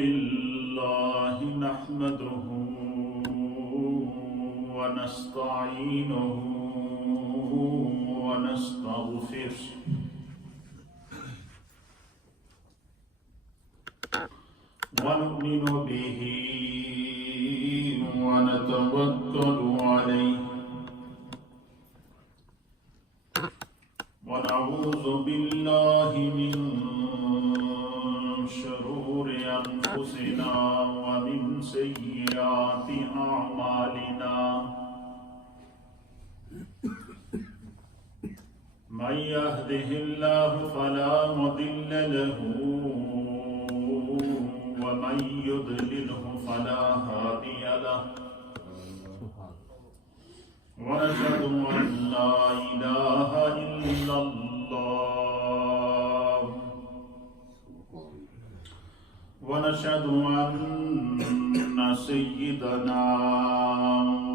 لله نحمده ونستعينه ونستغفره ونؤمن به ونتوكل عليه ونعوذ بالله من شرور أنفسنا ومن سيئات أعمالنا من يهده الله فلا مضل له ومن يضلله فلا هادي له ونشهد أن لا إله إلا الله ونشهد أن سيدنا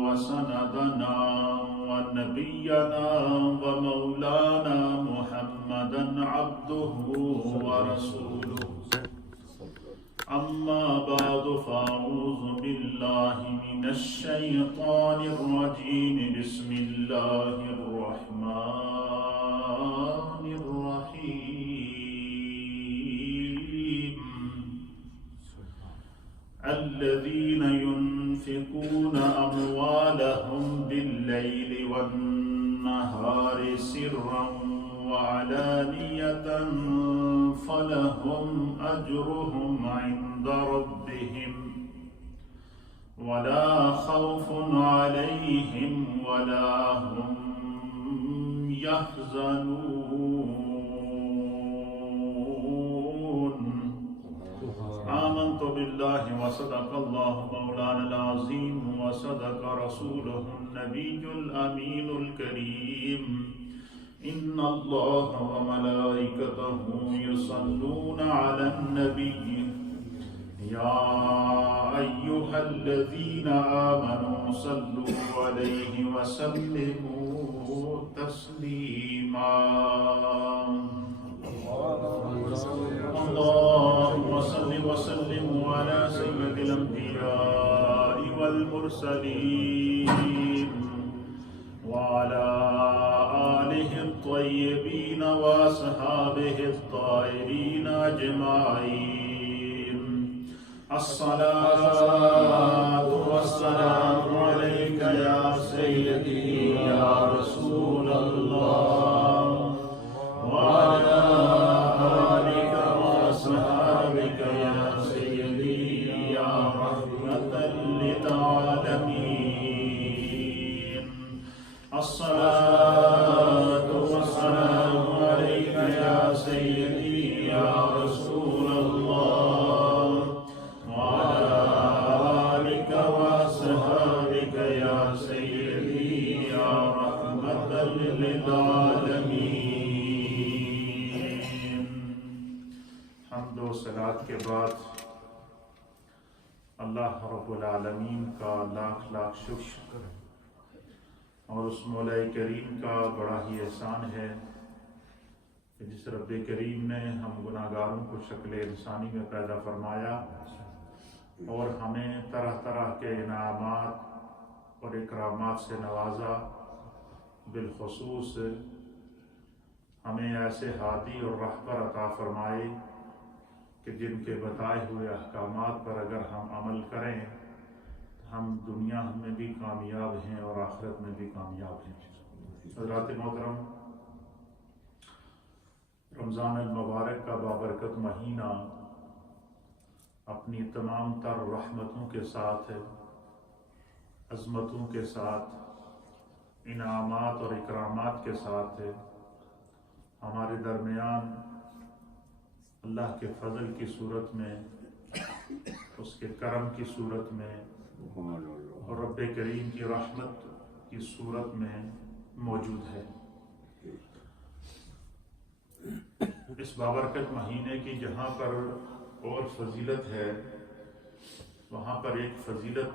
وسندنا ونبينا ومولانا محمدا عبده ورسوله أما بعد فأعوذ بالله من الشيطان الرجيم بسم الله الرحمن الرحيم الذين ينفقون أموالهم بالليل والنهار سرا وعلانية فلهم أجرهم عند ربهم ولا خوف عليهم ولا هم يحزنون آمنت بالله وصدق الله مولانا العظيم وصدق رسوله النبي الأمين الكريم إن الله وملائكته يصلون على النبي يا أيها الذين آمنوا صلوا عليه وسلموا تسليما اللهم صل وسلم على سيد الأنبياء والمرسلين وعلى آله الطيبين وأصحابه الطاهرين أجمعين الصلاة والسلام عليك يا سيدي يا رسول الله وعلى آلك وأصحابك يا سيدي يا رحمة للعالمين الصلاة والسلام عليك يا سيدي يا رسول الله وعلى آلك وأصحابك يا سيدي يا رحمة للعالمين حمد و صلاة کے بعد اللہ رب العالمین کا لاکھ لاکھ شکر اور اس مولا کریم کا بڑا ہی احسان ہے کہ جس رب کریم نے ہم گناہ گاروں کو شکل انسانی میں پیدا فرمایا اور ہمیں طرح طرح کے انعامات اور اکرامات سے نوازا، بالخصوص ہمیں ایسے ہادی اور رہبر عطا فرمائے کہ جن کے بتائے ہوئے احکامات پر اگر ہم عمل کریں ہم دنیا میں بھی کامیاب ہیں اور آخرت میں بھی کامیاب ہیں۔ حضرات محترم، رمضان المبارک کا بابرکت مہینہ اپنی تمام تر رحمتوں کے ساتھ، عظمتوں کے ساتھ، انعامات اور اکرامات کے ساتھ ہمارے درمیان اللہ کے فضل کی صورت میں، اس کے کرم کی صورت میں اور رب کریم کی رحمت کی صورت میں موجود ہے۔ اس بابرکت مہینے کی جہاں پر اور فضیلت ہے وہاں پر ایک فضیلت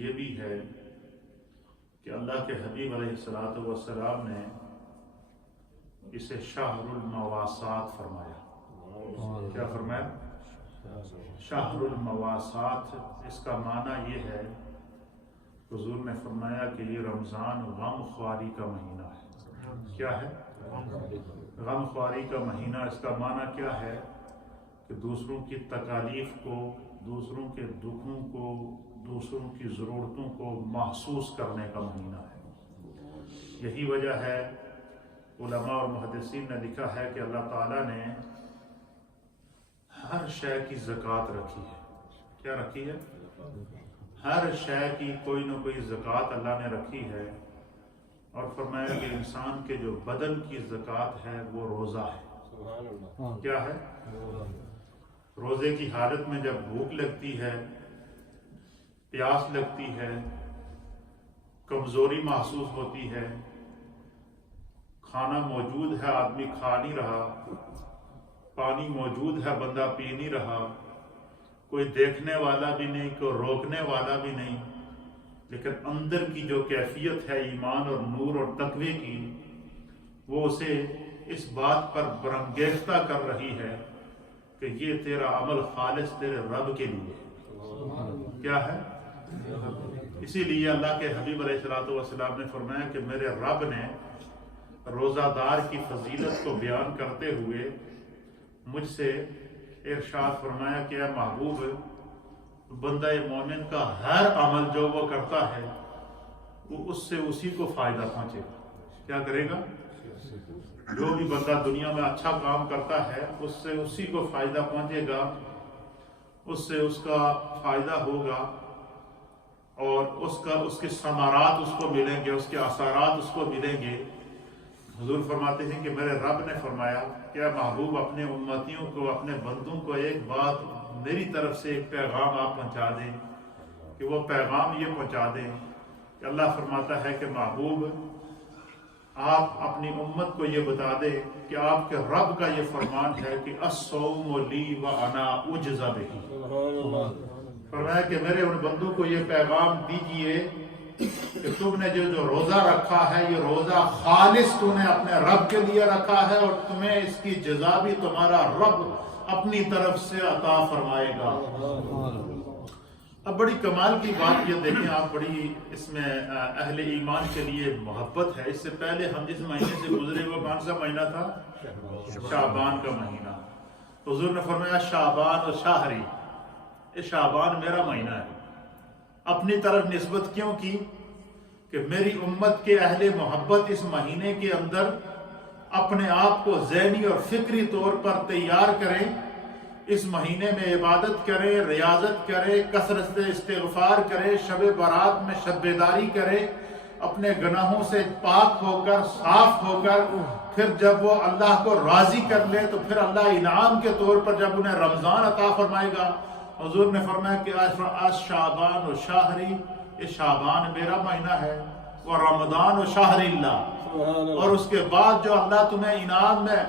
یہ بھی ہے کہ اللہ کے حبیب علیہ السلام نے اسے شہر المواسات فرمایا۔ کیا فرمایا؟ شہر المواسات، اس کا معنی یہ ہے، حضور نے فرمایا کہ یہ رمضان غم خواری کا مہینہ ہے۔ کیا ہے؟ غم خواری کا مہینہ۔ اس کا معنی کیا ہے کہ دوسروں کی تکالیف کو، دوسروں کے دکھوں کو، دوسروں کی ضرورتوں کو محسوس کرنے کا مہینہ ہے۔ یہی وجہ ہے علماء اور محدثین نے لکھا ہے کہ اللہ تعالیٰ نے ہر شے کی زکوٰۃ رکھی ہے۔ کیا رکھی ہے؟ ہر شے کی کوئی نہ کوئی زکوٰۃ اللہ نے رکھی ہے، اور فرمایا کہ انسان کے جو بدن کی زکوٰۃ ہے وہ روزہ ہے۔ کیا ہے؟ روزے کی حالت میں جب بھوک لگتی ہے، پیاس لگتی ہے، کمزوری محسوس ہوتی ہے، کھانا موجود ہے آدمی کھا نہیں رہا، پانی موجود ہے بندہ پی نہیں رہا، کوئی دیکھنے والا بھی نہیں، کوئی روکنے والا بھی نہیں، لیکن اندر کی جو کیفیت ہے ایمان اور نور اور تقوی کی، وہ اسے اس بات پر برانگیختہ کر رہی ہے کہ یہ تیرا عمل خالص تیرے رب کے لیے ہے۔ کیا ہے؟ اسی لیے اللہ کے حبیب علیہ السلام نے فرمایا کہ میرے رب نے روزہ دار کی فضیلت کو بیان کرتے ہوئے مجھ سے ارشاد فرمایا کہ اے محبوب، بندہ مومن کا ہر عمل جو وہ کرتا ہے وہ اس سے اسی کو فائدہ پہنچے گا۔ کیا کرے گا؟ جو بھی بندہ دنیا میں اچھا کام کرتا ہے اس سے اسی کو فائدہ پہنچے گا، اس سے اس کا فائدہ ہوگا، اور اس کے ثمرات اس کو ملیں گے، اس کے اثرات اس کو ملیں گے۔ حضور فرماتے ہیں کہ میرے رب نے فرمایا کہ اے محبوب، اپنے امتیوں کو، اپنے بندوں کو ایک بات میری طرف سے ایک پیغام آپ پہنچا دیں، کہ وہ پیغام یہ پہنچا دیں کہ اللہ فرماتا ہے کہ محبوب، آپ اپنی امت کو یہ بتا دیں کہ آپ کے رب کا یہ فرمان ہے کہ الصوم لی وانا اجزی بہ۔ فرمایا کہ میرے ان بندوں کو یہ پیغام دیجئے کہ تم نے جو روزہ رکھا ہے، یہ روزہ خالص تم نے اپنے رب کے لیے رکھا ہے، اور تمہیں اس کی جزا بھی تمہارا رب اپنی طرف سے عطا فرمائے گا۔ اب بڑی کمال کی بات یہ دیکھیں آپ، بڑی اس میں اہل ایمان کے لیے محبت ہے۔ اس سے پہلے ہم جس مہینے سے گزرے وہ کون سا مہینہ تھا؟ شعبان کا مہینہ۔ حضور نے فرمایا شعبان و شہری، یہ شعبان میرا مہینہ ہے۔ اپنی طرف نسبت کیوں کی؟ کہ میری امت کے اہل محبت اس مہینے کے اندر اپنے آپ کو ذہنی اور فکری طور پر تیار کریں، اس مہینے میں عبادت کریں، ریاضت کریں، کثرت استغفار کریں، شب برات میں شب بیداری کریں، اپنے گناہوں سے پاک ہو کر، صاف ہو کر، پھر جب وہ اللہ کو راضی کر لے تو پھر اللہ انعام کے طور پر جب انہیں رمضان عطا فرمائے گا۔ حضور نے فرمایا کہ آج شعبان و شہری، یہ شعبان میرا مہینہ ہے، وہ رمضان و شہر اللہ، اور اس کے بعد جو اللہ تمہیں انعام میں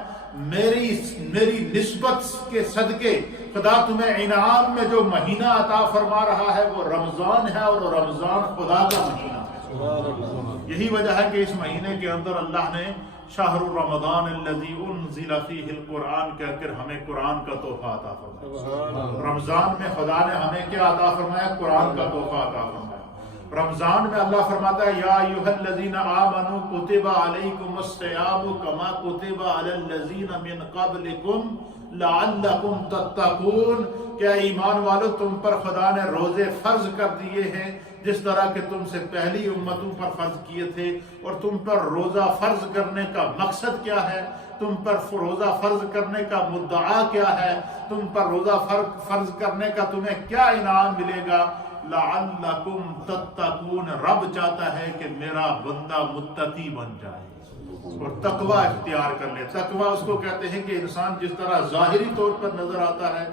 میری نسبت کے صدقے خدا تمہیں انعام میں جو مہینہ عطا فرما رہا ہے وہ رمضان ہے، اور رمضان خدا کا مہینہ ہے۔ یہی وجہ ہے کہ اس مہینے کے اندر اللہ نے شہر رمضان الذی انزل فیہ القرآن کہہ کر ہمیں قرآن کا تحفہ عطا فرمایا۔ رمضان میں خدا نے ہمیں کیا عطا فرمایا؟ قرآن کا تحفہ عطا فرمایا۔ رمضان میں اللہ فرماتا ہے یا ایھا الذین آمنوا کتب علیکم الصیام کما کتب علی الذین من قبلکم لعلکم تتقون، کیا ایمان والو تم پر خدا نے روزے فرض کر دیے ہیں جس طرح کہ تم سے پہلی امتوں پر فرض کیے تھے۔ اور تم پر روزہ فرض کرنے کا مقصد کیا ہے؟ تم پر روزہ فرض کرنے کا مدعا کیا ہے؟ تم پر روزہ فرض کرنے کا تمہیں کیا انعام ملے گا؟ لعلکم تتقون، رب چاہتا ہے کہ میرا بندہ متقی بن جائے اور تقوی اختیار کر لے۔ تقوی اس کو کہتے ہیں کہ انسان جس طرح ظاہری طور پر نظر آتا ہے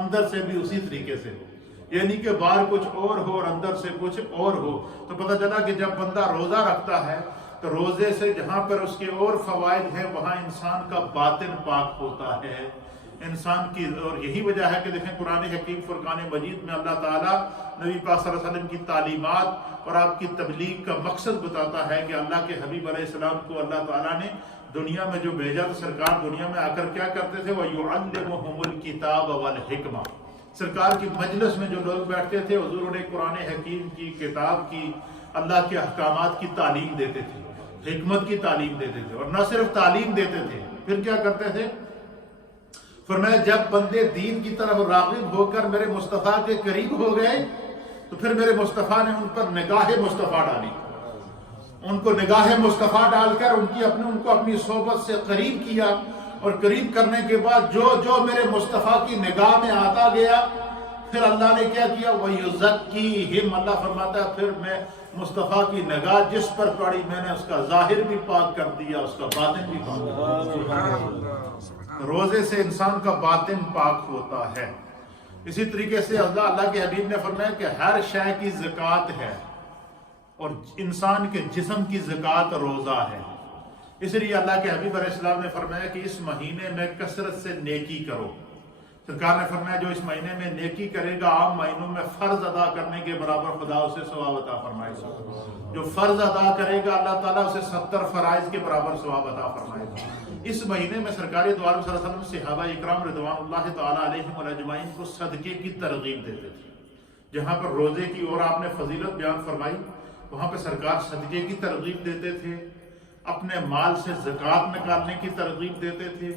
اندر سے بھی اسی طریقے سے ہو، یعنی کہ باہر کچھ اور ہو اور اندر سے کچھ اور ہو۔ تو پتہ چلا کہ جب بندہ روزہ رکھتا ہے تو روزے سے جہاں پر اس کے اور فوائد ہیں وہاں انسان کا باطن پاک ہوتا ہے انسان کی۔ اور یہی وجہ ہے کہ دیکھیں قرآن حکیم فرقان مجید میں اللہ تعالیٰ نبی پاک صلی اللہ علیہ وسلم کی تعلیمات اور آپ کی تبلیغ کا مقصد بتاتا ہے کہ اللہ کے حبیب علیہ السلام کو اللہ تعالیٰ نے دنیا میں جو بھیجا تو سرکار دنیا میں آ کر کیا کرتے تھے؟ وَيُعَلِّمُهُمُ الْكِتَابَ وَالْحِکْمَةَ، سرکار کی مجلس میں جو لوگ بیٹھتے تھے حضور انہیں قرآن حکیم کی کتاب کی اللہ کے احکامات کی تعلیم دیتے تھے، حکمت کی تعلیم دیتے تھے، اور نہ صرف تعلیم دیتے تھے، پھر کیا کرتے تھے؟ فرمایا جب بندے دین کی طرف راغب ہو کر میرے مصطفیٰ کے قریب ہو گئے تو پھر میرے مصطفیٰ نے ان پر نگاہ مصطفیٰ ڈالی، ان کو نگاہ مصطفیٰ ڈال کر ان کو اپنی صحبت سے قریب کیا، اور قریب کرنے کے بعد جو میرے مصطفیٰ کی نگاہ میں آتا گیا پھر اللہ نے کیا کیا؟ وَيُزَكِّيهِمْ، اللہ فرماتا ہے پھر میں مصطفیٰ کی نگاہ جس پر پڑی میں نے اس کا ظاہر بھی پاک کر دیا، اس کا باطن بھی پاک کر دیا۔ روزے سے انسان کا باطن پاک ہوتا ہے۔ اسی طریقے سے اللہ کے حبیب نے فرمایا کہ ہر شے کی زکوٰۃ ہے، اور انسان کے جسم کی زکوٰۃ روزہ ہے۔ اس لیے اللہ کے حبیب علیہ السلام نے فرمایا کہ اس مہینے میں کثرت سے نیکی کرو۔ سرکار نے فرمایا جو اس مہینے میں نیکی کرے گا عام مہینوں میں فرض ادا کرنے کے برابر خدا اسے ثواب عطا فرمائے گا۔ جو فرض ادا کرے گا اللہ تعالیٰ اسے 70 فرائض کے برابر ثواب عطا فرمائے گا۔ اس مہینے میں سرکار دو عالم صلی اللہ علیہ وسلم صحابہ اکرام رضوان اللہ تعالیٰ علیہم اجمعین کو صدقے کی ترغیب دیتے تھے۔ جہاں پر روزے کی اور آپ نے فضیلت بیان فرمائی، وہاں پہ سرکار صدقے کی ترغیب دیتے تھے، اپنے مال سے زکوٰۃ نکالنے کی ترغیب دیتے تھے،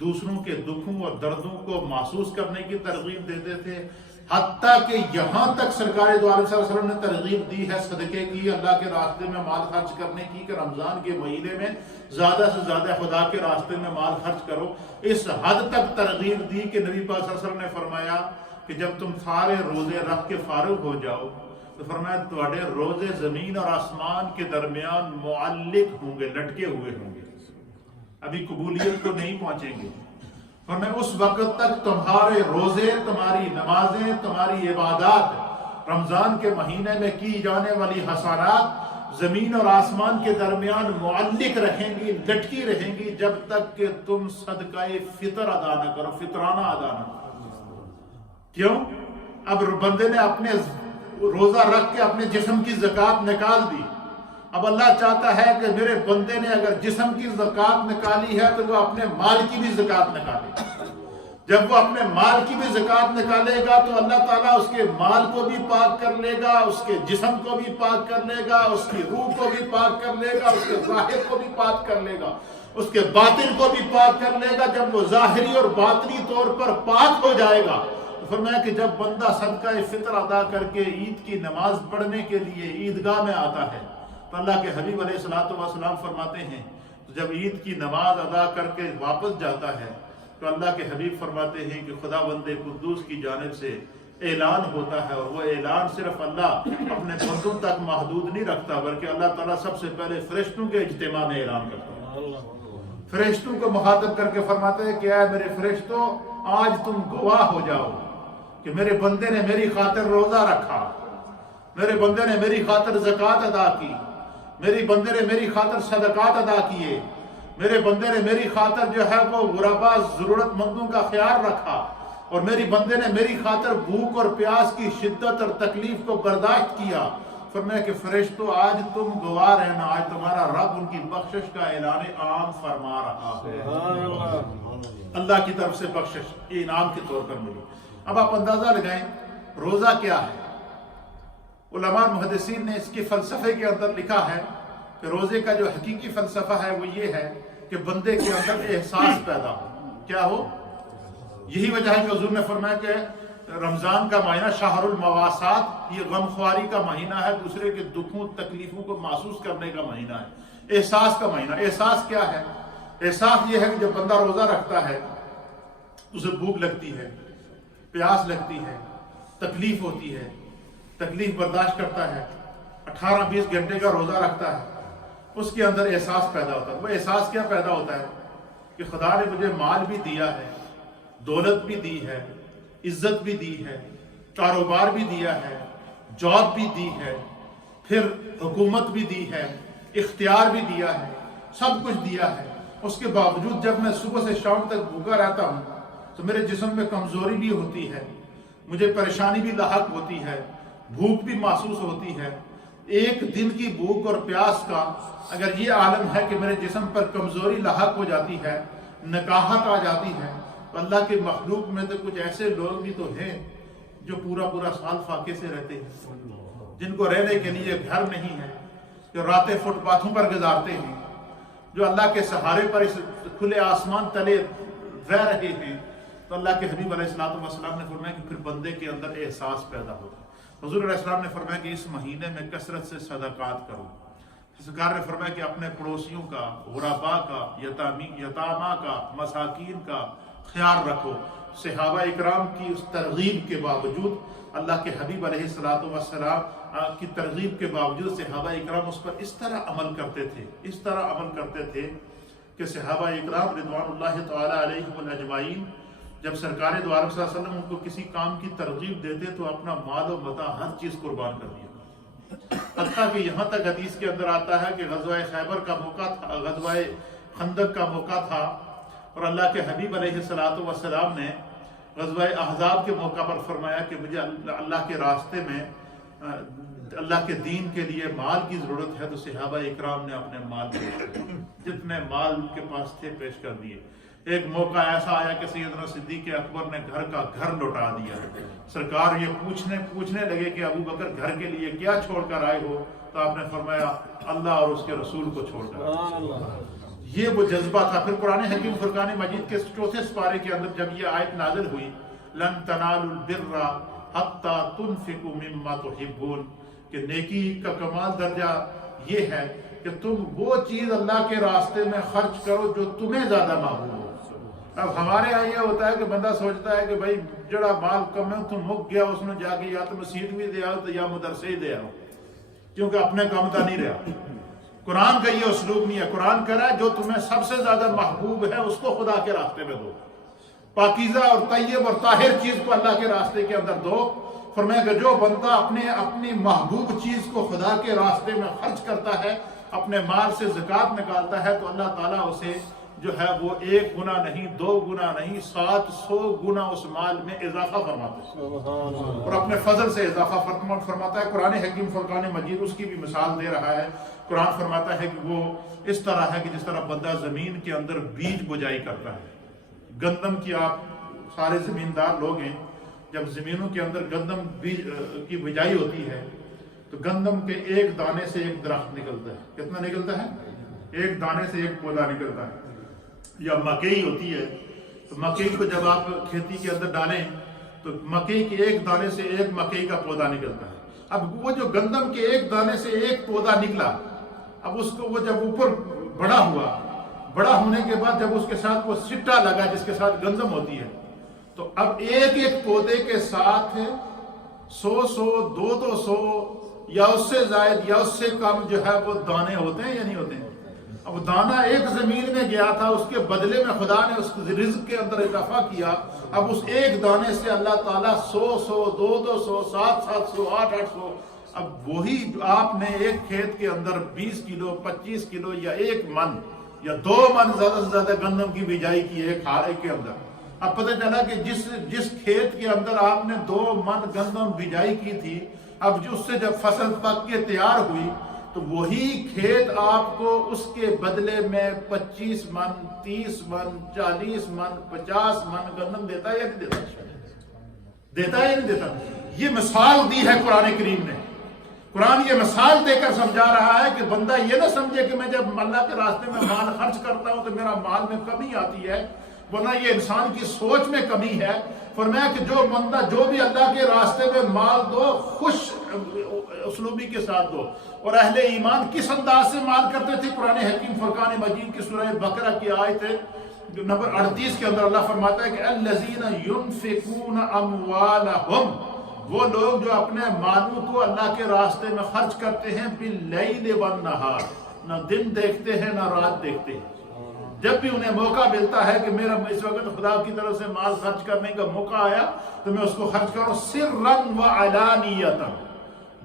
دوسروں کے دکھوں اور دردوں کو محسوس کرنے کی ترغیب دیتے تھے، حتیٰ کہ یہاں تک سرکار دو عالم صلی اللہ علیہ وسلم نے ترغیب دی ہے صدقے کی، اللہ کے راستے میں مال خرچ کرنے کی، کہ رمضان کے مہینے میں زیادہ سے زیادہ خدا کے راستے میں مال خرچ کرو۔ اس حد تک ترغیب دی کہ نبی پاک صلی اللہ علیہ وسلم نے فرمایا کہ جب تم سارے روزے رکھ کے فارغ ہو جاؤ تو فرمایا تمہارے روزے زمین اور آسمان کے درمیان معلق ہوں گے، لٹکے ہوئے ہوں گے، ابھی قبولیت کو نہیں پہنچیں گے۔ فرمایا اس وقت تک تمہارے روزے، تمہاری نمازیں، تمہاری عبادات، رمضان کے مہینے میں کی جانے والی حسنات زمین اور آسمان کے درمیان معلق رہیں گی، لٹکی رہیں گی، جب تک کہ تم صدقہ فطر ادا نہ کرو، فطرانہ ادا نہ کرو۔ کیوں؟ اب بندے نے اپنے روزہ رکھ کے اپنے جسم کی زکوٰۃ نکال دی، اب اللہ چاہتا ہے کہ میرے بندے نے اگر جسم کی زکوٰۃ نکالی ہے تو وہ اپنے مال کی بھی زکوٰۃ نکالے۔ جب وہ اپنے مال کی بھی زکوٰۃ نکالے گا تو اللہ تعالیٰ اس کے مال کو بھی پاک کر لے گا، اس کے جسم کو بھی پاک کر لے گا، اس کی روح کو بھی پاک کر لے گا، اس کے ظاہر کو بھی پاک کر لے گا، اس کے باطن کو بھی پاک کر لے گا۔ جب وہ ظاہری اور باطنی طور پر پاک ہو جائے گا تو فرمایا کہ جب بندہ صدقہ فطر ادا کر کے عید کی نماز پڑھنے کے لیے عیدگاہ میں آتا ہے تو اللہ کے حبیب علیہ الصلوۃ والسلام فرماتے ہیں تو جب عید کی نماز ادا کر کے واپس جاتا ہے تو اللہ کے حبیب فرماتے ہیں کہ خداوند قدوس کی جانب سے اعلان ہوتا ہے، اور وہ اعلان صرف اللہ اپنے بندوں تک محدود نہیں رکھتا بلکہ اللہ تعالیٰ سب سے پہلے فرشتوں کے اجتماع میں اعلان کرتا ہے۔ فرشتوں کو مخاطب کر کے فرماتے ہیں کہ اے میرے فرشتوں، آج تم گواہ ہو جاؤ کہ میرے بندے نے میری خاطر روزہ رکھا، میرے بندے نے میری خاطر زکوٰۃ ادا کی، میری بندے نے میری خاطر صدقات ادا کیے، میرے بندے نے میری خاطر جو ہے وہ غربا ضرورت مندوں کا خیال رکھا، اور میری بندے نے میری خاطر بھوک اور پیاس کی شدت اور تکلیف کو برداشت کیا۔ فرمایا کہ فرشتوں آج تم گواہ رہنا، آج تمہارا رب ان کی بخشش کا اعلان عام فرما رہا ہے۔ اللہ کی طرف سے بخشش انعام کے طور پر ملی۔ اب آپ اندازہ لگائیں روزہ کیا ہے۔ علماء محدثین نے اس کے فلسفے کے اندر لکھا ہے کہ روزے کا جو حقیقی فلسفہ ہے وہ یہ ہے کہ بندے کے اندر احساس پیدا ہو۔ کیا ہو؟ یہی وجہ ہے کہ حضور نے فرمایا کہ رمضان کا مہینہ شہر المواسات، یہ غمخواری کا مہینہ ہے، دوسرے کے دکھوں تکلیفوں کو محسوس کرنے کا مہینہ ہے، احساس کا مہینہ۔ احساس کیا ہے؟ احساس یہ ہے کہ جب بندہ روزہ رکھتا ہے اسے بھوک لگتی ہے، پیاس لگتی ہے، تکلیف ہوتی ہے، تکلیف برداشت کرتا ہے، 18-20 گھنٹے کا روزہ رکھتا ہے، اس کے اندر احساس پیدا ہوتا ہے۔ وہ احساس کیا پیدا ہوتا ہے کہ خدا نے مجھے مال بھی دیا ہے، دولت بھی دی ہے، عزت بھی دی ہے، کاروبار بھی دیا ہے، جاب بھی دی ہے، پھر حکومت بھی دی ہے، اختیار بھی دیا ہے، سب کچھ دیا ہے۔ اس کے باوجود جب میں صبح سے شام تک بھوکا رہتا ہوں تو میرے جسم میں کمزوری بھی ہوتی ہے، مجھے پریشانی بھی لاحق ہوتی ہے، بھوک بھی محسوس ہوتی ہے۔ ایک دن کی بھوک اور پیاس کا اگر یہ عالم ہے کہ میرے جسم پر کمزوری لاحق ہو جاتی ہے، نکاہت آ جاتی ہے، تو اللہ کے مخلوق میں تو کچھ ایسے لوگ بھی تو ہیں جو پورا پورا سال فاقے سے رہتے ہیں، جن کو رہنے کے لیے گھر نہیں ہے، جو راتیں فٹ پاتھوں پر گزارتے ہیں، جو اللہ کے سہارے پر اس کھلے آسمان تلے رہ رہے ہیں. تو اللہ کے حبیب علیہ السلام نے فرمایا کہ پھر بندے کے اندر احساس پیدا ہوتا ہے. حضور علیہ السلام نے فرمایا کہ اس مہینے میں کثرت سے صدقات کرو. سرکار نے فرمایا کہ اپنے پڑوسیوں کا، غرباء کا، یتامہ کا، مساکین کا خیال رکھو. صحابہ اکرام کی اس ترغیب کے باوجود، اللہ کے حبیب علیہ السلام کی ترغیب کے باوجود صحابہ اکرام اس پر اس طرح عمل کرتے تھے کہ صحابہ اکرام رضوان اللہ تعالی علیہم اجمعین جب سرکار دو عالم صلی اللہ علیہ وسلم ان کو کسی کام کی ترغیب دیتے تو اپنا مال و متاع ہر چیز قربان کر دیا. حتیٰ کہ یہاں تک حدیث کے اندر آتا ہے کہ غزوہ خیبر کا موقع تھا، غزوہ خندق کا موقع تھا، اور اللہ کے حبیب علیہ السلام نے غزوہ احزاب کے موقع پر فرمایا کہ مجھے اللہ کے راستے میں اللہ کے دین کے لیے مال کی ضرورت ہے. تو صحابہ اکرام نے اپنے مال جتنے مال ان کے پاس تھے پیش کر دیے. ایک موقع ایسا آیا کہ سیدنا صدیق اکبر نے گھر کا گھر لوٹا دیا. سرکار یہ پوچھنے لگے کہ ابو بکر گھر کے لیے کیا چھوڑ کر آئے ہو؟ تو آپ نے فرمایا اللہ اور اس کے رسول کو چھوڑ کر. یہ وہ جذبہ تھا. پھر قرآن حکیم فرقان مجید کے 4 سپارے کے اندر جب یہ آیت نازل ہوئی، لن تنالوا البر حتی تنفقوا مما تحبون، کہ نیکی کا کمال درجہ یہ ہے کہ تم وہ چیز اللہ کے راستے میں خرچ کرو جو تمہیں زیادہ محبوب ہو. اب ہمارے یہاں یہ ہوتا ہے کہ بندہ سوچتا ہے کہ بھائی جڑا مال کم ہے تو مک گیا، اس میں جا کے یا تو مسیح بھی دے آؤ تو یا مدرسے ہی دے آؤ، کیونکہ اپنے کام کا نہیں رہا. قرآن کا یہ اسلوب نہیں ہے. قرآن کہہ رہا ہے جو تمہیں سب سے زیادہ محبوب ہے اس کو خدا کے راستے میں دو. پاکیزہ اور طیب اور طاہر چیز کو اللہ کے راستے کے اندر دو. فرمایا کہ جو بندہ اپنی محبوب چیز کو خدا کے راستے میں خرچ کرتا ہے، اپنے مال سے زکوٰۃ نکالتا ہے، تو اللہ تعالیٰ اسے جو ہے وہ 1 گنا نہیں، 2 گنا نہیں، 700 گنا اس مال میں اضافہ فرماتا ہے اور اپنے فضل سے اضافہ فرماتا ہے. قرآن حکیم فرقان مجید اس کی بھی مثال دے رہا ہے. قرآن فرماتا ہے کہ وہ اس طرح ہے کہ جس طرح بندہ زمین کے اندر بیج بجائی کرتا ہے. گندم کی، آپ سارے زمیندار لوگ ہیں، جب زمینوں کے اندر گندم بیج کی بجائی ہوتی ہے تو گندم کے ایک دانے سے ایک درخت نکلتا ہے. کتنا نکلتا ہے؟ ایک دانے سے ایک پودا نکلتا ہے. یا مکئی ہوتی ہے تو مکئی کو جب آپ کھیتی کے اندر ڈالیں تو مکئی کے ایک دانے سے ایک مکئی کا پودا نکلتا ہے. اب وہ جو گندم کے ایک دانے سے ایک پودا نکلا، اب اس کو وہ جب اوپر بڑا ہوا، بڑا ہونے کے بعد جب اس کے ساتھ وہ سٹا لگا جس کے ساتھ گندم ہوتی ہے، تو اب ایک پودے کے ساتھ 100 200 یا اس سے زائد یا اس سے کم جو ہے وہ دانے ہوتے ہیں یا نہیں ہوتے ہیں. اب دانہ ایک زمین میں گیا تھا، اس کے بدلے میں خدا نے اس رزق کے اندر اضافہ کیا. اب اس ایک دانے سے اللہ تعالیٰ 100 200 700 800، اب وہی آپ نے ایک کھیت کے اندر 20 کلو 25 کلو یا 1 من یا 2 من زیادہ سے زیادہ گندم کی بجائی کی ایک ہارے کے اندر. اب پتہ چلا کہ جس کھیت کے اندر آپ نے 2 من گندم بجائی کی تھی، اب جو اس سے جب فصل پک کے تیار ہوئی تو وہی کھیت آپ کو اس کے بدلے میں 25 من 30 من 40 من 50 من گندم دیتا ہے یا نہیں دیتا؟ دیتا ہے یا نہیں دیتا؟ یہ مثال دی ہے قرآن کریم نے. قرآن یہ مثال دے کر سمجھا رہا ہے کہ بندہ یہ نہ سمجھے کہ میں جب اللہ کے راستے میں مال خرچ کرتا ہوں تو میرا مال میں کمی آتی ہے، ورنہ یہ انسان کی سوچ میں کمی ہے. فرمایا کہ جو بندہ جو بھی اللہ کے راستے میں مال دو، خوش اسلوبی کے ساتھ دو. اور اہل ایمان کس انداز سے مال کرتے تھے؟ قرآن حکیم فرقان مجید کی سورہ بقرہ کی آیت نمبر 38 کے اندر اللہ فرماتا ہے کہ الذین ينفقون اموالہم، وہ لوگ جو اپنے مالوں کو اللہ کے راستے میں خرچ کرتے ہیں باللیل والنہار، نہ دن دیکھتے ہیں نہ رات دیکھتے ہیں. جب بھی انہیں موقع ملتا ہے کہ میرا اس وقت خدا کی طرف سے مال خرچ کرنے کا موقع آیا تو میں اس کو خرچ کروں. سرًا وعلانیۃً،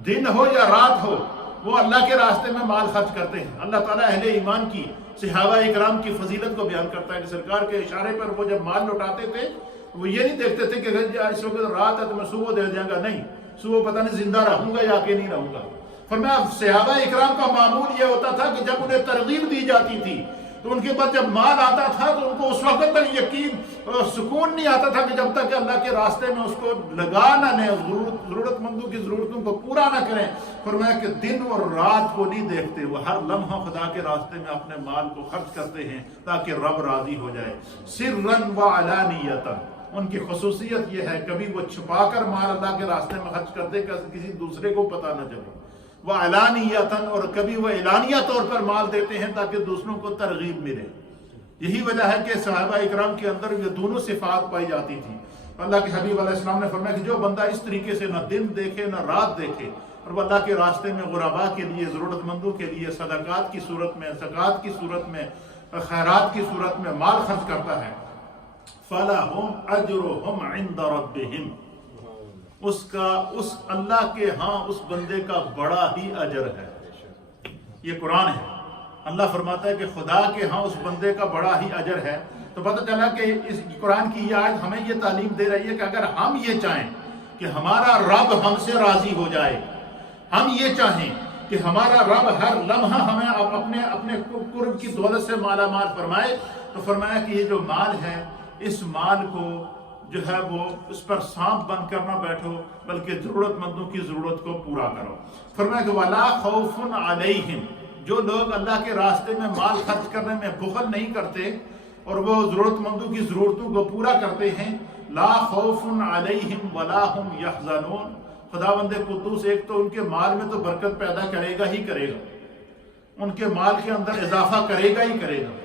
دن ہو یا رات ہو، وہ اللہ کے راستے میں مال خرچ کرتے ہیں. اللہ تعالیٰ اہل ایمان کی، صحابہ اکرام کی فضیلت کو بیان کرتا ہے کہ سرکار کے اشارے پر وہ جب مال لوٹاتے تھے وہ یہ نہیں دیکھتے تھے کہ اس وقت رات ہے تو میں صبح دے دیا گا، نہیں، صبح پتہ نہیں زندہ رہوں گا یا کہ نہیں رہوں گا. فرمایا صحابہ اکرام کا معمول یہ ہوتا تھا کہ جب انہیں ترغیب دی جاتی تھی تو ان کے پاس جب مال آتا تھا تو ان کو اس وقت تک یقین سکون نہیں آتا تھا کہ جب تک کہ اللہ کے راستے میں اس کو لگا نہ لیں، ضرورت مندوں کی ضرورتوں کو پورا نہ کریں۔ فرمایا کہ دن اور رات کو نہیں دیکھتے، وہ ہر لمحہ خدا کے راستے میں اپنے مال کو خرچ کرتے ہیں تاکہ رب راضی ہو جائے۔ سرًا وعلانیۃً، ان کی خصوصیت یہ ہے کبھی وہ چھپا کر مال اللہ کے راستے میں خرچ کرتے کہ کسی دوسرے کو پتہ نہ چلے، وعلانیۃً، اور کبھی وہ اعلانیہ طور پر مال دیتے ہیں تاکہ دوسروں کو ترغیب ملے۔ یہی وجہ ہے کہ صحابہ اکرام کے اندر یہ دونوں صفات پائی جاتی تھی۔ اللہ کے حبیب علیہ السلام نے فرمایا کہ جو بندہ اس طریقے سے نہ دن دیکھے نہ رات دیکھے اور وہ اللہ کے راستے میں غرباء کے لیے، ضرورت مندوں کے لیے صدقات کی صورت میں، زکوٰۃ کی صورت میں، خیرات کی صورت میں مال خرچ کرتا ہے، فَلَهُمْ أَجْرُهُمْ عِنْدَ رَبِّهِمْ، اس اللہ کے ہاں اس بندے کا بڑا ہی اجر ہے۔ یہ قرآن ہے، اللہ فرماتا ہے کہ خدا کے ہاں اس بندے کا بڑا ہی اجر ہے۔ تو پتہ چلا کہ اس قرآن کی یہ آیت ہمیں یہ تعلیم دے رہی ہے کہ اگر ہم یہ چاہیں کہ ہمارا رب ہم سے راضی ہو جائے، ہم یہ چاہیں کہ ہمارا رب ہر لمحہ ہمیں اپنے قرب کی دولت سے مالا مال فرمائے، تو فرمایا کہ یہ جو مال ہے اس مال کو جو ہے وہ اس پر سانپ بن کر نہ بیٹھو بلکہ ضرورت مندوں کی ضرورت کو پورا کرو۔ فرمایا کہ وَلَا خَوْفٌ عَلَيْهِمْ، جو لوگ اللہ کے راستے میں مال خرچ کرنے میں بخل نہیں کرتے اور وہ ضرورت مندوں کی ضرورتوں کو پورا کرتے ہیں، لا خوف علیہم ولا ہم یحزنون، خداوند قدوس ایک تو ان کے مال میں تو برکت پیدا کرے گا ہی کرے گا، ان کے مال کے اندر اضافہ کرے گا ہی کرے گا۔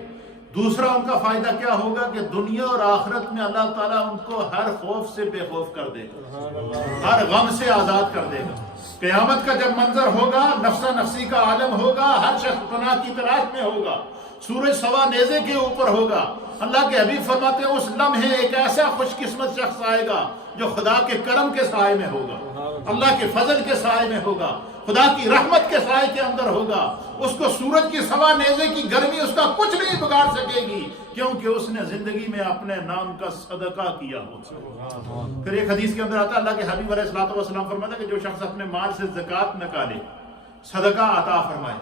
دوسرا ان کا فائدہ کیا ہوگا کہ دنیا اور آخرت میں اللہ تعالیٰ ان کو ہر خوف سے بے خوف کر دے گا، ہر غم سے آزاد کر دے گا۔ قیامت کا جب منظر ہوگا، نفسا نفسی کا عالم ہوگا، ہر شخص پناہ کی تلاش میں ہوگا، سورج سوا نیزے کے اوپر ہوگا، اللہ کے حبیب فرماتے ہیں اس لمحے ایک ایسا خوش قسمت شخص آئے گا جو خدا کے کرم کے سائے میں ہوگا، اللہ کے فضل کے سائے میں ہوگا، خدا کی رحمت کے سائے کے اندر ہوگا۔ اس کو سورج کی سوا نیزے کی گرمی اس کا کچھ نہیں بگاڑ سکے گی، کیونکہ اس نے زندگی میں اپنے نام کا صدقہ کیا ہوگا۔ پھر ایک حدیث کے اندر آتا ہے اللہ کے حبیب علیہ الصلوۃ والسلام فرماتا ہے کہ جو شخص اپنے مال سے زکوٰۃ نکالے، صدقہ عطا فرمائے،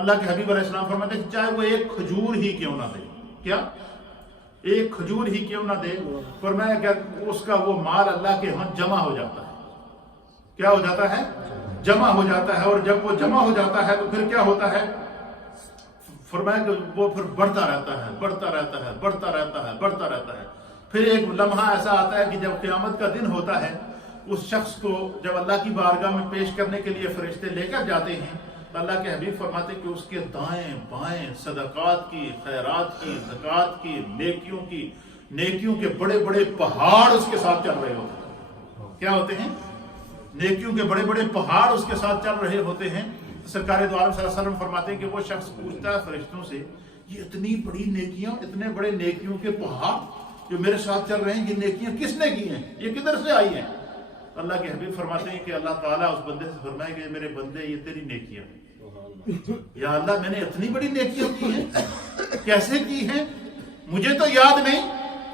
اللہ کے حبیب علیہ السلام فرماتے ہیں کہ چاہے وہ ایک کھجور ہی کیوں نہ دے، کیا ایک کھجور ہی کیوں نہ دے، فرمایا کہ اس کا وہ مال اللہ کے ہاں جمع ہو جاتا ہے۔ کیا ہو جاتا ہے؟ جمع ہو جاتا ہے، اور جب وہ جمع ہو جاتا ہے تو پھر کیا ہوتا ہے؟ فرمایا کہ وہ پھر بڑھتا رہتا ہے، بڑھتا رہتا ہے، بڑھتا رہتا ہے، بڑھتا رہتا ہے۔ پھر ایک لمحہ ایسا آتا ہے کہ جب قیامت کا دن ہوتا ہے، اس شخص کو جب اللہ کی بارگاہ میں پیش کرنے کے لیے فرشتے لے کر جاتے ہیں تو اللہ کے حبیب فرماتے کہ اس کے دائیں بائیں صدقات کی، خیرات کی، زکوٰۃ کی، نیکیوں کے بڑے بڑے پہاڑ اس کے ساتھ چل رہے ہوتے ہیں۔ کیا ہوتے ہیں؟ نیکیوں کے بڑے بڑے پہاڑ اس کے ساتھ چل رہے ہوتے ہیں۔ سرکار دو عالم صلی اللہ علیہ وسلم فرماتے ہیں کہ وہ شخص پوچھتا ہے فرشتوں سے، یہ اتنی بڑی نیکیاں، اتنے بڑے نیکیوں کے پہاڑ جو میرے ساتھ چل رہے ہیں، یہ نیکیاں کس نے کی ہیں؟ یہ کدھر سے آئی ہیں؟ اللہ کے حبیب فرماتے ہیں کہ اللہ تعالیٰ اس بندے سے فرمائے کہ میرے بندے یہ تیری نیکیاں ہیں۔ یا اللہ میں نے اتنی بڑی نیکیاں کی ہیں، کیسے کی ہیں؟ مجھے تو یاد نہیں۔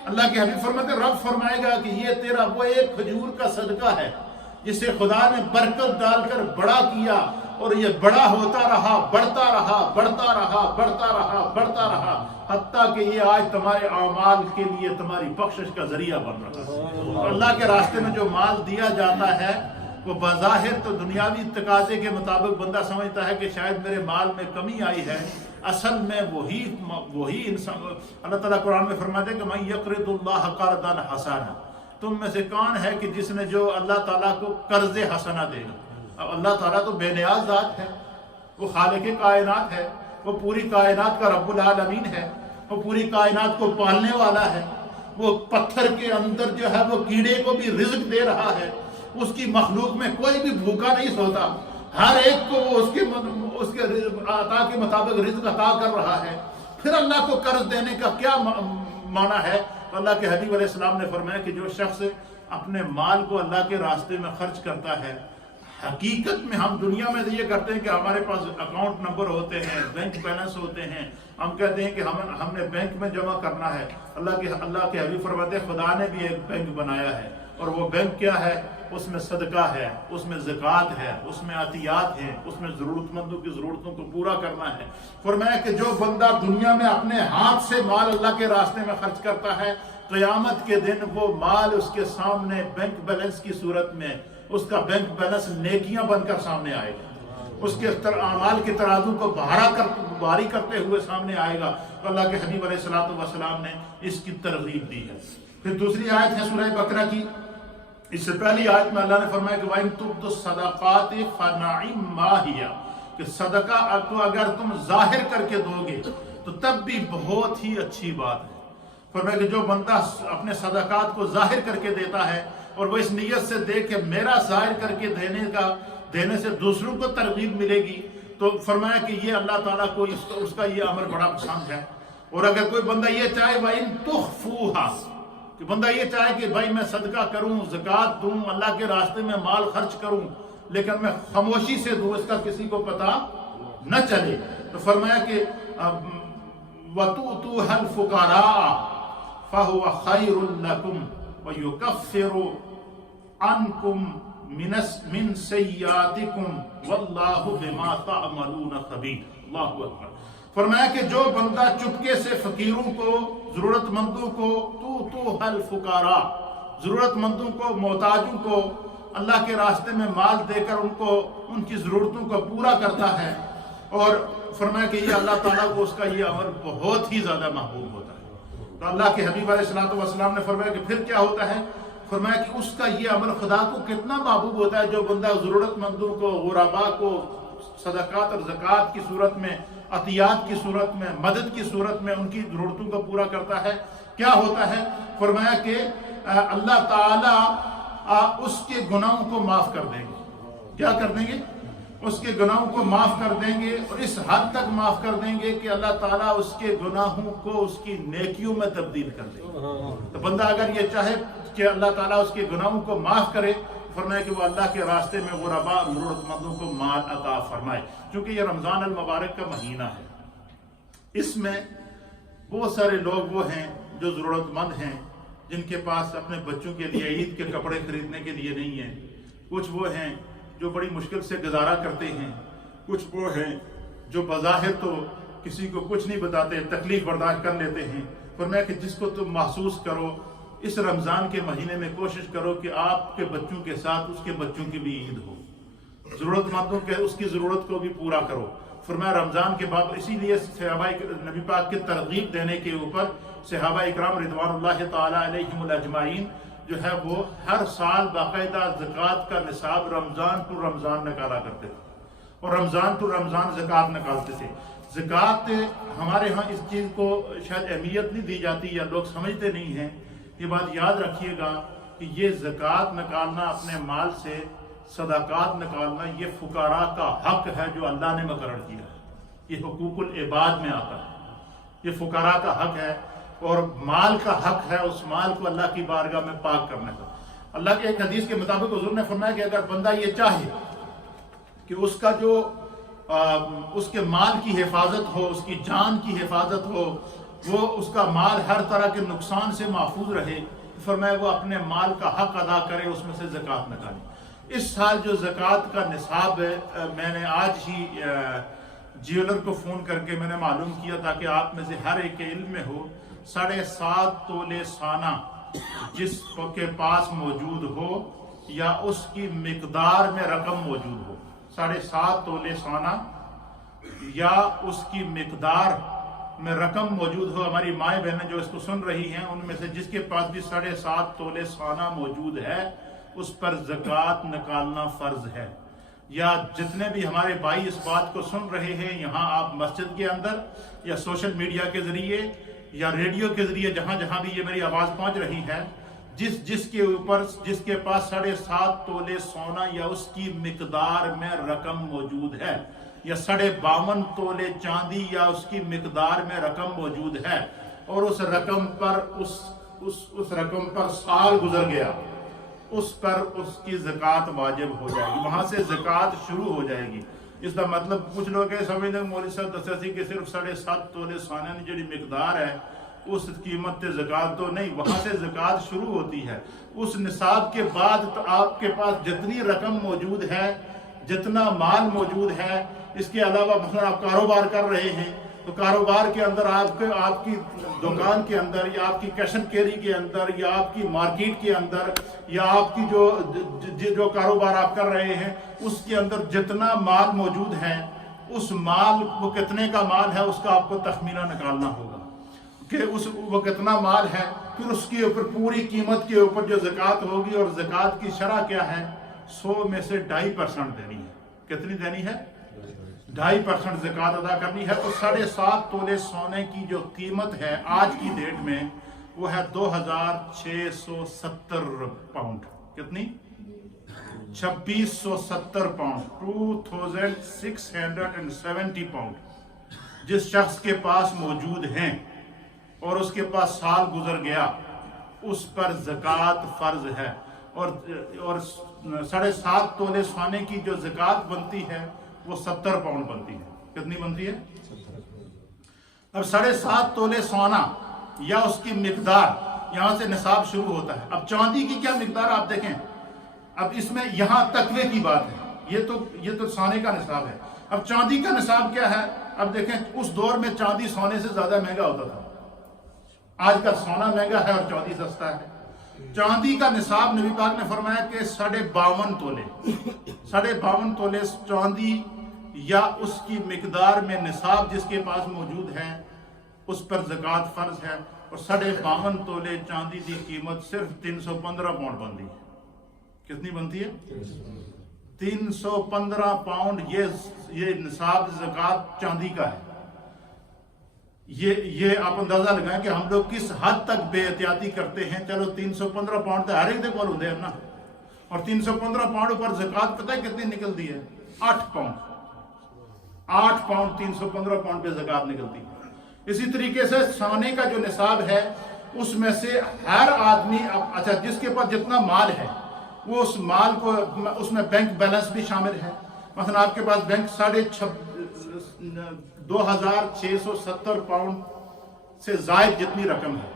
اللہ کے حبیب فرماتے ہیں رب فرمائے گا کہ یہ تیرا وہ ایک کھجور کا صدقہ ہے جسے خدا نے برکت ڈال کر بڑا کیا، اور یہ بڑا ہوتا رہا، بڑھتا رہا، بڑھتا رہا، بڑھتا رہا، بڑھتا رہا، حتیٰ کہ یہ آج تمہارے اعمال کے لیے تمہاری بخشش کا ذریعہ بن رہا ہے۔ اللہ کے راستے میں جو مال دیا جاتا ہے وہ بظاہر تو دنیاوی تقاضے کے مطابق بندہ سمجھتا ہے کہ شاید میرے مال میں کمی آئی ہے، اصل میں وہی انسان، اللہ تعالیٰ قرآن میں فرماتے ہیں کہ مَن یقرض اللہ قرضا حسنا، تم میں سے کون ہے کہ جس نے جو اللہ تعالیٰ کو قرض حسنہ دے گا؟ اب اللہ تعالیٰ تو بے نیاز ذات ہے، وہ خالق کائنات ہے، وہ پوری کائنات کا رب العالمین ہے، وہ پوری کائنات کو پالنے والا ہے، وہ پتھر کے اندر جو ہے وہ کیڑے کو بھی رزق دے رہا ہے، اس کی مخلوق میں کوئی بھی بھوکا نہیں سوتا، ہر ایک کو وہ اس کے عطا کے مطابق رزق عطا کر رہا ہے۔ پھر اللہ کو قرض دینے کا کیا معنی ہے؟ تو اللہ کے حبیب علیہ السلام نے فرمایا کہ جو شخص اپنے مال کو اللہ کے راستے میں خرچ کرتا ہے، حقیقت میں ہم دنیا میں یہ کرتے ہیں کہ ہمارے پاس اکاؤنٹ نمبر ہوتے ہیں، بینک بیلنس ہوتے ہیں، ہم کہتے ہیں کہ ہم نے بینک میں جمع کرنا ہے۔ اللہ کے حبیب فرماتے ہیں خدا نے بھی ایک بینک بنایا ہے، اور وہ بینک کیا ہے؟ اس میں صدقہ ہے، اس میں زکوٰۃ ہے، اس میں عطیات ہیں، اس میں ضرورت مندوں کی ضرورتوں کو پورا کرنا ہے۔ فرمایا کہ جو بندہ دنیا میں اپنے ہاتھ سے مال اللہ کے راستے میں خرچ کرتا ہے، قیامت کے دن وہ مال اس کے سامنے بینک بیلنس کی صورت میں، اس کا بینک بیلنس نیکیاں بن کر سامنے آئے گا، اس کے اعمال کے ترازو کو بھاری کرتے ہوئے سامنے آئے گا۔ تو اللہ کے حبیب علیہ الصلوۃ والسلام نے اس کی ترغیب دی ہے۔ پھر دوسری آیت ہے سورہ بقرہ کی، اس سے پہلی آیت میں اللہ نے فرمایا کہ وَإِن تُبْدُوا الصَّدَقَاتِ فَنِعِمَّا هِيَ، کہ صدقہ کو اگر تم ظاہر کر کے دو گے تو تب بھی بہت ہی اچھی بات ہے۔ فرمایا کہ جو بندہ اپنے صدقات کو ظاہر کر کے دیتا ہے اور وہ اس نیت سے دے کہ میرا ظاہر کر کے دینے سے دوسروں کو ترغیب ملے گی، تو فرمایا کہ یہ اللہ تعالیٰ کو اس کا یہ عمل بڑا پسند ہے۔ اور اگر کوئی بندہ یہ چاہے وَإِن تُخْفُوهَا، کہ بندہ یہ چاہے کہ بھائی میں صدقہ کروں، زکوٰۃ دوں، اللہ کے راستے میں مال خرچ کروں، لیکن میں خاموشی سے دوں، اس کا کسی کو پتہ نہ چلے، تو فرمایا کہ وَتُؤْتُوهَا الْفُقَرَاءَ فَهُوَ خَيْرٌ لَكُمْ وَيُكَفِّرُ عَنْكُمْ مِنْ سَيِّئَاتِكُمْ وَاللَّهُ بِمَا تَعْمَلُونَ خَبِيرٌ۔ اللہ اکبر۔ فرمایا کہ جو بندہ چپکے سے فقیروں کو، ضرورت مندوں کو، تُؤْتُوهَا الْفُقَرَاءَ، ضرورت مندوں کو، محتاجوں کو اللہ کے راستے میں مال دے کر ان کی ضرورتوں کو پورا کرتا ہے، اور فرمایا کہ یہ اللہ تعالیٰ کو اس کا یہ عمل بہت ہی زیادہ محبوب ہوتا ہے۔ تو اللہ کے حبیب علیہ الصلوۃ والسلام نے فرمایا کہ پھر کیا ہوتا ہے؟ فرمایا کہ اس کا یہ عمل خدا کو کتنا محبوب ہوتا ہے جو بندہ ضرورت مندوں کو، غرباء کو صدقات اور زکوٰۃ کی صورت میں، عطیات کی صورت میں، مدد کی صورت میں ان کی ضرورتوں کو پورا کرتا ہے۔ کیا ہوتا ہے؟ فرمایا کہ اللہ تعالیٰ اس کے گناہوں کو معاف کر دیں گے۔ کیا کر دیں گے؟ اس کے گناہوں کو معاف کر دیں گے، اور اس حد تک معاف کر دیں گے کہ اللہ تعالیٰ اس کے گناہوں کو اس کی نیکیوں میں تبدیل کر دے گا۔ تو بندہ اگر یہ چاہے کہ اللہ تعالیٰ اس کے گناہوں کو معاف کرے، فرمایا کہ وہ اللہ کے راستے میں غرباء اور ضرورت مندوں کو مال عطا فرمائے، کیونکہ یہ رمضان المبارک کا مہینہ ہے۔ اس میں بہت سارے لوگ وہ ہیں جو ضرورت مند ہیں، جن کے پاس اپنے بچوں کے لیے عید کے کپڑے خریدنے کے لیے نہیں ہیں، کچھ وہ ہیں جو بڑی مشکل سے گزارا کرتے ہیں، کچھ وہ ہیں جو بظاہر تو کسی کو کچھ نہیں بتاتے، تکلیف برداشت کر لیتے ہیں۔ فرمایا کہ جس کو تم محسوس کرو، اس رمضان کے مہینے میں کوشش کرو کہ آپ کے بچوں کے ساتھ اس کے بچوں کی بھی عید ہو، ضرورت مندوں کے اس کی ضرورت کو بھی پورا کرو۔ فرمایا رمضان کے بعد اسی لیے صحابہ نبی پاک کی ترغیب دینے کے اوپر صحابہ اکرام رضوان اللہ تعالیٰ علیہم الاجمعین جو ہے وہ ہر سال باقاعدہ زکوٰۃ کا نصاب رمضان ٹو رمضان نکالا کرتے تھے، اور رمضان ٹو رمضان زکوٰۃ نکالتے تھے۔ زکوٰۃ ہمارے ہاں اس چیز کو شاید اہمیت نہیں دی جاتی یا لوگ سمجھتے نہیں ہیں۔ یہ بات یاد رکھیے گا کہ یہ زکوٰۃ نکالنا، اپنے مال سے صدقات نکالنا، یہ فقراء کا حق ہے جو اللہ نے مقرر کیا ہے۔ یہ حقوق العباد میں آتا ہے، یہ فقراء کا حق ہے، اور مال کا حق ہے اس مال کو اللہ کی بارگاہ میں پاک کرنے کا۔ اللہ کے ایک حدیث کے مطابق حضور نے فرمایا کہ اگر بندہ یہ چاہے کہ اس کا جو اس کے مال کی حفاظت ہو، اس کی جان کی حفاظت ہو، وہ اس کا مال ہر طرح کے نقصان سے محفوظ رہے، فرمایا وہ اپنے مال کا حق ادا کرے، اس میں سے زکوٰۃ نکالے۔ اس سال جو زکوٰۃ کا نصاب ہے، میں نے آج ہی جیولر کو فون کر کے میں نے معلوم کیا تاکہ آپ میں سے ہر ایک کے علم میں ہو، 7.5 تولے سانہ جس کے پاس موجود ہو یا اس کی مقدار میں رقم موجود ہو، 7.5 تولے سانہ یا اس کی مقدار میں رقم موجود ہو۔ ہماری مائیں بہنیں جو اس کو سن رہی ہیں، ان میں سے جس کے پاس بھی 7.5 تولے سانہ موجود ہے، اس پر زکوٰۃ نکالنا فرض ہے۔ یا جتنے بھی ہمارے بھائی اس بات کو سن رہے ہیں یہاں، آپ مسجد کے اندر یا سوشل میڈیا کے ذریعے یا ریڈیو کے ذریعے، جہاں جہاں بھی یہ میری آواز پہنچ رہی ہے، جس کے پاس 7.5 تولے سونا یا اس کی مقدار میں رقم موجود ہے، یا 52.5 تولے چاندی یا اس کی مقدار میں رقم موجود ہے، اور اس رقم پر سال گزر گیا، اس پر اس کی زکوٰۃ واجب ہو جائے گی، وہاں سے زکوٰۃ شروع ہو جائے گی۔ اس کا مطلب کچھ لوگ یہ سمجھتے ہیں مولوی صاحب دسیا سی کہ صرف 7.5 تولے سونے کی جڑی مقدار ہے اس قیمت زکات تو نہیں، وہاں سے زکات شروع ہوتی ہے۔ اس نصاب کے بعد تو آپ کے پاس جتنی رقم موجود ہے، جتنا مال موجود ہے، اس کے علاوہ مثلا آپ کاروبار کر رہے ہیں تو کاروبار کے اندر آپ کی دکان کے اندر یا آپ کی کیش اینڈ کیری کے اندر یا آپ کی مارکیٹ کے اندر یا آپ کی جو کاروبار آپ کر رہے ہیں اس کے اندر جتنا مال موجود ہے، اس مال وہ کتنے کا مال ہے اس کا آپ کو تخمینہ نکالنا ہوگا کہ وہ کتنا مال ہے، پھر اس کے اوپر پوری قیمت کے اوپر جو زکوٰۃ ہوگی، اور زکوٰۃ کی شرح کیا ہے، 100 میں سے 2.5% دینی ہے۔ کتنی دینی ہے؟ 2.5% زکوٰۃ ادا کرنی ہے۔ تو 7.5 تولے سونے کی جو قیمت ہے آج کی ڈیٹ میں وہ ہے 2670 پاؤنڈ۔ کتنی؟ 2670 پاؤنڈ، 2670 پاؤنڈ جس شخص کے پاس موجود ہیں اور اس کے پاس سال گزر گیا، اس پر زکوٰۃ فرض ہے۔ اور 7.5 تولے سونے کی جو زکوٰۃ بنتی ہے وہ 70 پاؤنڈ بنتی ہے۔ کتنی بنتی ہے؟ اب 7.5 تولے سونا یا اس کی مقدار، یہاں سے نصاب شروع ہوتا ہے۔ اب چاندی کی کیا مقدار آپ دیکھیں، اب اس میں یہاں تقوی کی بات ہے، یہ تو سونے کا نصاب ہے۔ اب چاندی کا نصاب کیا ہے؟ اب دیکھیں اس دور میں چاندی سونے سے زیادہ مہنگا ہوتا تھا، آج کل سونا مہنگا ہے اور چاندی سستا ہے۔ چاندی کا نصاب نبی پاک نے فرمایا کہ 52.5 تولے 52 تولے چاندی یا اس کی مقدار میں نصاب جس کے پاس موجود ہے اس پر زکوٰۃ فرض ہے۔ اور 52.5 تولے چاندی کی قیمت صرف 315 پاؤنڈ بنتی ہے۔ کتنی بنتی ہے؟ 315 پاؤنڈ یہ نصاب زکوٰۃ چاندی کا ہے۔ یہ آپ اندازہ لگائیں کہ ہم لوگ کس حد تک بے احتیاطی کرتے ہیں۔ چلو 315 پاؤنڈ تو ہر ایک دے کول ہوندے ہیں نا، اور 315 پاؤنڈ پر زکوٰۃ پتہ ہے کتنی نکلتی ہے؟ 8 پاؤنڈ 315 پاؤنڈ پہ زکوٰۃ نکلتی ہے۔ اسی طریقے سے سونے کا جو نصاب ہے اس میں سے ہر آدمی، اچھا جس کے پاس جتنا مال ہے وہ اس مال کو، اس میں بینک بیلنس بھی شامل ہے۔ مثلا آپ کے پاس بینک 2670 پاؤنڈ سے زائد جتنی رقم ہے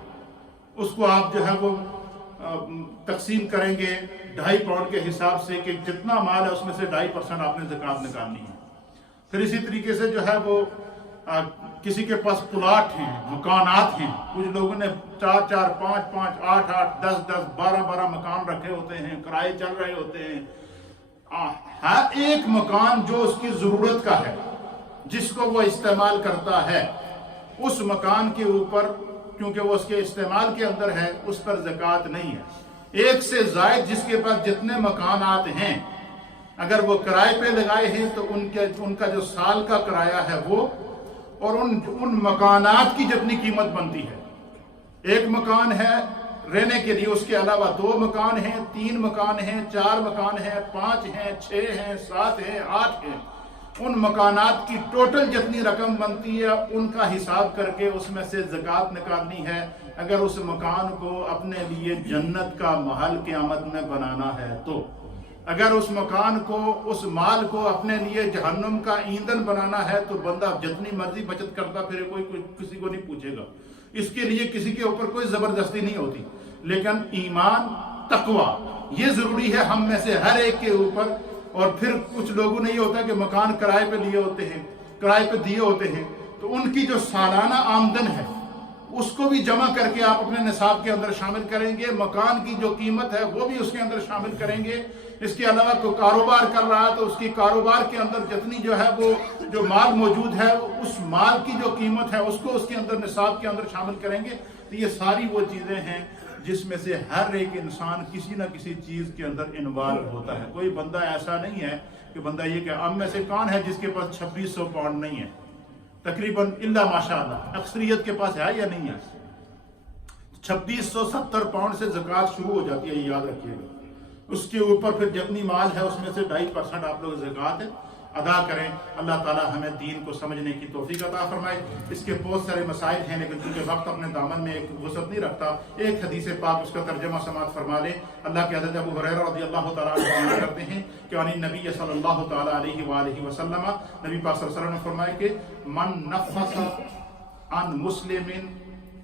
اس کو آپ جو ہے وہ تقسیم کریں گے 2.5 پاؤنڈ کے حساب سے کہ جتنا مال ہے اس میں سے 2.5% آپ نے زکوٰۃ نکالنی ہے۔ پھر اسی طریقے سے جو ہے وہ کسی کے پاس پلاٹ ہیں، مکانات ہیں، کچھ لوگوں نے 4 5 8 10 12 مکان رکھے ہوتے ہیں، کرائے چل رہے ہوتے ہیں۔ ہر ایک مکان جو اس کی ضرورت کا ہے، جس کو وہ استعمال کرتا ہے، اس مکان کے اوپر کیونکہ وہ اس کے استعمال کے اندر ہے اس پر زکوٰۃ نہیں ہے۔ ایک سے زائد جس کے پاس جتنے مکانات ہیں اگر وہ کرائے پہ لگائے ہیں تو ان کا جو سال کا کرایہ ہے وہ، اور ان مکانات کی جتنی قیمت بنتی ہے۔ ایک مکان ہے رہنے کے لیے، اس کے علاوہ 2 مکان ہیں، 3 مکان ہیں، 4 مکان ہیں، 5 ہیں، 6 ہیں، 7 ہیں، 8 ہیں، ان مکانات کی ٹوٹل جتنی رقم بنتی ہے ان کا حساب کر کے اس میں سے زکوٰۃ نکالنی ہے۔ اگر اس مکان کو اپنے لیے جنت کا محل قیامت میں بنانا ہے تو، اگر اس مکان کو، اس مال کو اپنے لیے جہنم کا ایندھن بنانا ہے تو بندہ جتنی مرضی بچت کرتا پھر کوئی کسی کو نہیں پوچھے گا، اس کے لیے کسی کے اوپر کوئی زبردستی نہیں ہوتی۔ لیکن ایمان، تقوی یہ ضروری ہے ہم میں سے ہر ایک کے اوپر۔ اور پھر کچھ لوگوں نے یہ ہوتا ہے کہ مکان کرائے پہ لیے ہوتے ہیں، کرائے پہ دیے ہوتے ہیں، تو ان کی جو سالانہ آمدن ہے اس کو بھی جمع کر کے آپ اپنے نصاب کے اندر شامل کریں گے، مکان کی جو قیمت ہے وہ بھی اس کے اندر شامل کریں گے۔ اس کے علاوہ کوئی کاروبار کر رہا ہے تو اس کی کاروبار کے اندر جتنی جو ہے وہ جو مال موجود ہے اس مال کی جو قیمت ہے اس کو اس کے اندر نصاب کے اندر شامل کریں گے۔ تو یہ ساری وہ چیزیں ہیں جس میں سے ہر ایک انسان کسی نہ کسی چیز کے اندر انوالو ہوتا ہے۔ کوئی بندہ ایسا نہیں ہے کہ بندہ یہ کہ اب میں سے کون ہے جس کے پاس 2600 پاؤنڈ نہیں ہے؟ تقریباً الا ماشاءاللہ اکثریت کے پاس ہے یا نہیں ہے؟ 2670 پاؤنڈ سے زکوٰۃ شروع ہو جاتی ہے، یہ یاد رکھیے گا۔ اس کے اوپر پھر جتنی مال ہے اس میں سے 2.5% آپ لوگ زکوٰۃ ادا کریں۔ اللہ تعالیٰ ہمیں دین کو سمجھنے کی توفیق عطا فرمائے۔ اس کے بہت سارے مسائل ہیں لیکن چونکہ وقت اپنے دامن میں ایک وسعت نہیں رکھتا، ایک حدیث پاک اس کا ترجمہ سماعت فرما لیں۔ اللہ کے حضرت ابو ہریرہ رضی اللہ تعالیٰ عنہ کرتے ہیں کہ نبی صلی اللہ تعالیٰ علیہ وآلہ وسلم، نبی پاک صلی اللہ علیہ وسلم نے فرمایا کہ من نفس عن مسلم